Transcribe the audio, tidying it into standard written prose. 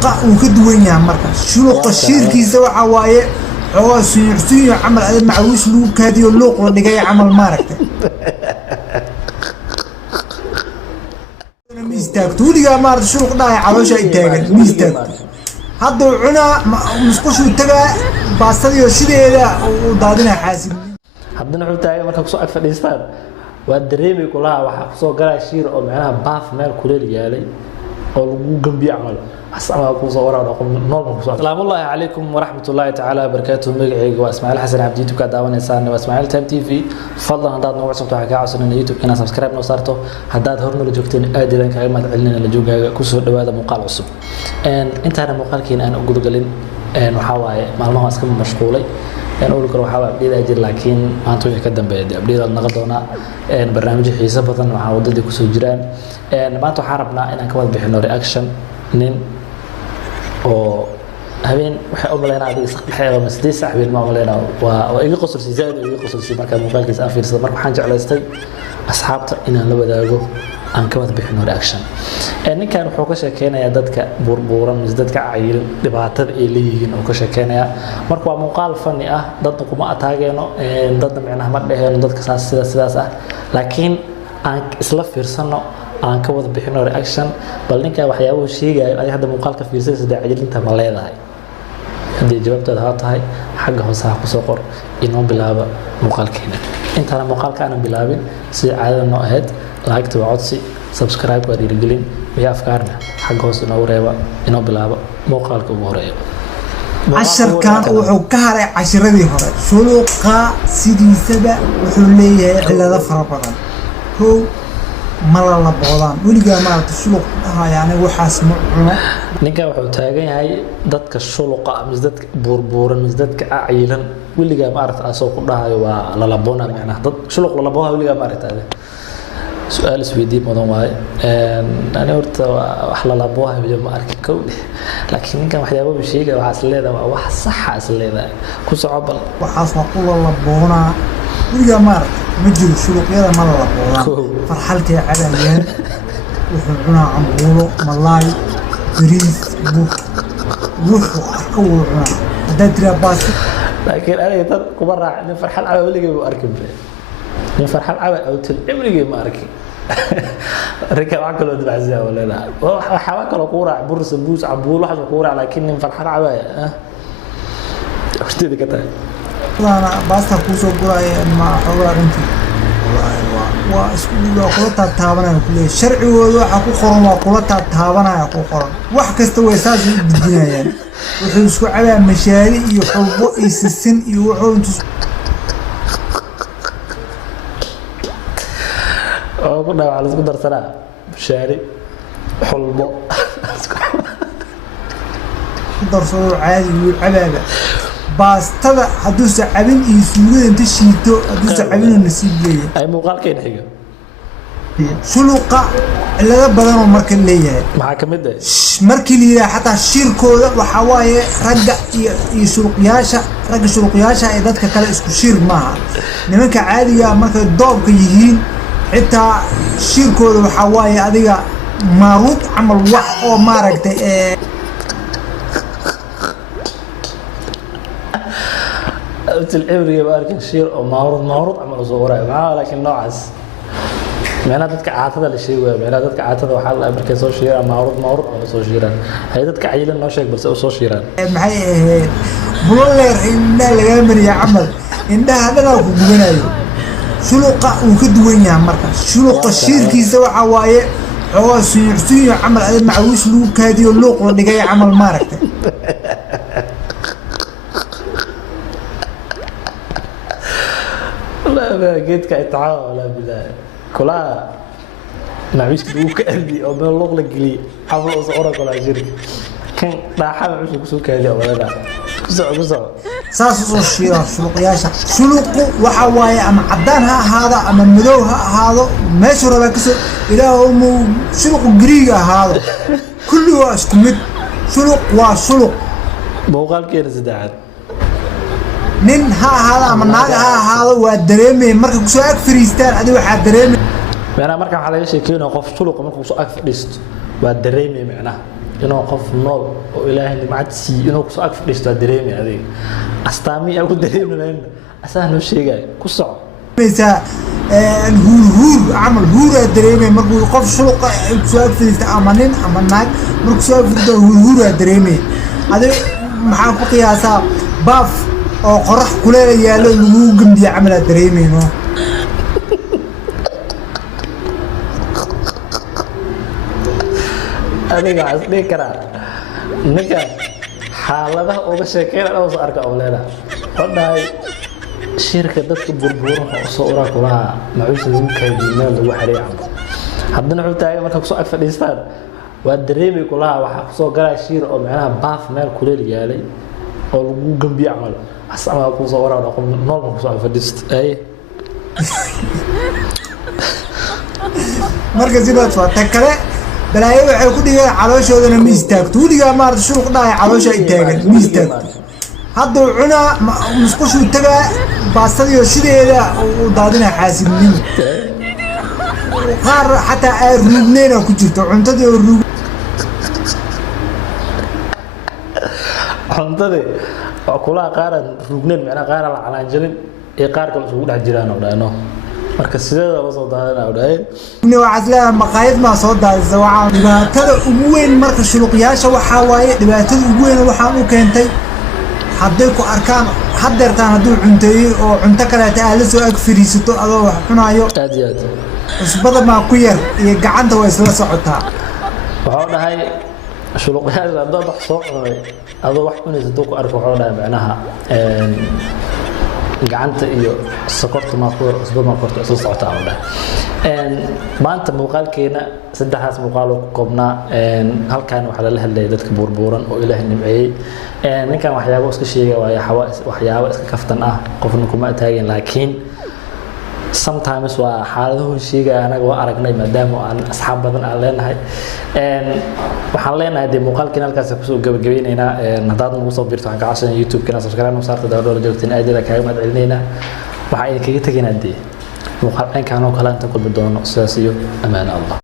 شلوقة وكدوينيا مركز شلوقة شيركي سوا عواية عوا سيرسي عمل هذا معوش لوك هذه اللوق اللي جاي عمل ماركته أنا ميستاك تقولي يا مارد شلوق ده عواش يتاجر ميستاك هذا عنا مسكوش يتجا باستدي وشيء ده ودادنا حاسب haddana wuxuu taagay marka ku soo ag fadhiistaan waa dareemi kulaha waxa ku soo galay shiir oo macnaha baaf meel kuleel yaalay oo lagu gambiyo camal asama ku soo waraado nool ku soo Assalamu alaykum wa rahmatullahi ta'ala wa barakatuh magacayga waa Ismaaciil Xasan Cabdi YouTube ka daawanaysan waa Ismaaciil Time TV fadlan hadaad nagu cusubto waxa ka codsanayna YouTube kana subscribe noo saarto hadaad horna la joogteen aad idin kaga mahad celinayna la joogaaga ku soo dhawaada muuqaal cusub intaana muuqaalkeena aan ugu galin waxa waaye maalmaha iska mashquulay أقول لكم حاول أبدي أجر لكن ما أنتوا يقدم بدي أبدي النقدنا برنامج حساب بدن وحاول ضد كسر جيران ما أنتوا حاربنا إن كمان بحنا رياكشن نين أو هبين وحاول لنا هذه الحياة مسدس حبيل ما عملنا وإيجي قصر سيزاد وإيجي قصر سي مركز مقال كيس أفير صدق مركز حنج على استي أصحابته إن لو بدأوا aan ka wada bixino reaction ninkan wuxuu ka sheekeynaya dadka burburan dadka cayil dhibaatada ay leeyihiin oo ka sheekeynaya marka waa muuqaal fani ah dadku kuma ataageeno dadna macnaha ma dhaheeno dadka sidaas ah laakiin aan isla fiirsano aan ka wada bixino reaction bal ninka waxyaabo sheegay ay hadda muuqaalka fiirsay sida cajilinta ma leedahay hadii jawaabtada ha tahay xagga hoose ku soo qor inoo bilaaba muuqaalkeena intaana muuqaalka aan bilaabin si caadada noo ahayd لايك توعدسي سبسكرايب وديرجلين ويا أفكارنا حق هوس نوريبا إنه بلابا موقعك وموريبا عشر كان وحكاري عشرة دي هذا شلوقا سيدي سبع وحليه إلا ظفر بدن هو ملا لبعضان ولي جماعة الشلوق يعني وحاس معنا نيجا وحوتاجين هاي ضدك الشلوقا مزدك بوربورا مزدك عيلا ولي جماعة أسوق لها ولا لبونا يعني ضد شلوق لبوها ولي جماعة هذا سؤال سويدي مدام واي أنا قلت أحلى لابوها بيوم أركي كودي لكن كان واحد يبغى بشيء وحاس لذا وواحد صح حاس لذا كوس عبل وحاس نقول لابونا ويا مار مجيء شلوك يلا مر لابونا فرحلتي عدلين وحنا عمولو ملاي بريس بوك وحو أكوعنا دادرا باس لكن أنا يتر كبرع نفرح العب اللي جيبوا أركب نفرح العب أو تلعبني ما أركي ركب عقله دبعزها ولا لا حواك القورة برس بوس عبول واحد القورة لكن نفرح العب وش تدي كده لا أنا بس تقوسوا قراي ما حوار أنتي واسكولي وقلت تابنا كله شرعي وحكو قرن وقلت تابنا يقو قرن وحكستوا يساس الدنيا يعني وحسوا على مشاريع يحبوا يسسن يوحوا انتو كنا على سكدر سنة شاري حلبو سكدر سنة عادي وعبابة بس ترى حدوث عبين يسمونه انت شيتو حدوث عبين النسيب ليه أي مقال كين حاجة شلوقة اللي ده بدنه مركل ليه معاك مدة مركل ليه حتى الشيركو وحوايه رجع يسوق ياشا رجع سوق ياشا إذا كلا اسمه شير معها نمك عادي يا مركل الضوء كيهين حتى شيركو وحوايه هذه معروض عمل واحد أو ماركته قلت العبري بارك الشير أو معروض عمل صورة معاه لكن نوعس معناه ذاتك عاتذا للشيء معناه ذاتك عاتذا وحال أمريكا سو شيران معروض عمل سو شيران هاي ذاتك عيلا نوشك بس أو سو شيران معي بولر إن الأمر يا عمل إن هذا لو كبرنا شلوقة وكدوينيا مركز شلوقة شيركي سوا عواية عوا سيرسي عمل هذا معوش لوك هذه اللوق اللي جاي عمل ماركته لا جيت كإتعاء ولا بالله كلها معوش لوك قلبي أو من اللوق لقلي حافظ أصورك ولا شرك كان لا حابب معوش لوك هذه ولا لا كسر ساسو شيران شلوق ياشا شلوقو وحوايه أما عدانها هذا أما مدوها هذا ما شرب كسر إلى هم شلوق جريجا هذا كله أسكمت شلوق وشلوق بوقال كير زداد نين هذا أما ناقة هذا والدريمي مركب كسر فريستان أدي واحد دريمي أنا مركب على شيء كينو قف شلوق مركب كسر فريست والدريمي معناه inuu qof nool oo ilaahay nimcad siiyo inuu kusoo ag fadhiisto dareemi adiga astaami aan ku dareemi lahayn asaa noo sheegay ku soco maysa huur camal huur dareemay markuu qof shuluqa kusoo ag fadhiisto ama nin ama naag markuu soo ag fadhiisto huur dareemay adiga maxaa ku qiyaasaa baaf oo qorax kuleel yaalo lagu gambiyo camal dareemayno adiga asdii kara ninka xaaladaha uga sheekeena oo soo arka awleeda fadhay shirka dadka burburan oo soo ura kulaha macuusa lagu kaydina lagu xariic haddana wuxuu taagay marka kusoo ag fadhiistaan waa dareemay kulaha waxa kusoo galay shir oo macnaha baaf meel kuleel yaalay oo lagu gambiyo camal asama kusoo ura dhaqo nool kusoo ag fadhiisto ay marka sidaas waa ta kale balaayo waxay ku dhigeen calooshoodana ma istaagto weligaa maarta shulq dhahay caloosha ay taagan ma istaagto hadduu cunaa musqushuu tagaa baastadiyo sideeda u daadina xaasidnimo qaar xataa ay ruugneyna ku jirto cuntadii oo ruug cuntadii waa kulaha qaaran ruugneyn macnaa qaaran la calaanjalin ee qaar kale isugu dhex jiraan oo dhaano marka sideeda la soo daadana oo dhahay waxaasla maqaayad ma soo daadisa waxa dhibaatada ugu weyn marka shuluqyaasha waxa waaye dhibaatada ugu weyn waxa uu keentay hadday ku arkaan hadeertaan hadduu cunteeyo oo cunto kale ay la soo ag fariisato adoo wax cunayo aad iyo aad cusbada ma ku yar iyo gacanta way isla socotaa wuxuu dhahay shuluqyaasha haddoo wax soo cunay adoo wax cunaysa ku arko wuxuu dhahay macnaha gacanta iyo sokorta ma ku cusbada ma korto isla socotaa oo dhahay maanta muuqaalkeena saddexdaas muuqaal oo koobnaa halkaan waxa la hadlayay dadka burburan oo ilaahay nimceeyay ninkan waxyaabo iska sheegay waxyaabo iska kaftan ah qofna kuma taagin laakiin sometimes waa xaaladahu sheegay anaga waa aragnay maadaama aan asxaab badan aan leenahay waxaan leenahay de muuqaalkiina halkaas ku soo gabagabeynayna hadaad nagu soo birto waxaan ka codsanaa YouTube-kana subscribe noo saarta dawladda joogteen aad iyo kaaga mahad celinayna waxaan idinkaga tegaynaa de muuqaal aynkaan oo kale inta kulmi doono sidaas iyo amaana Allah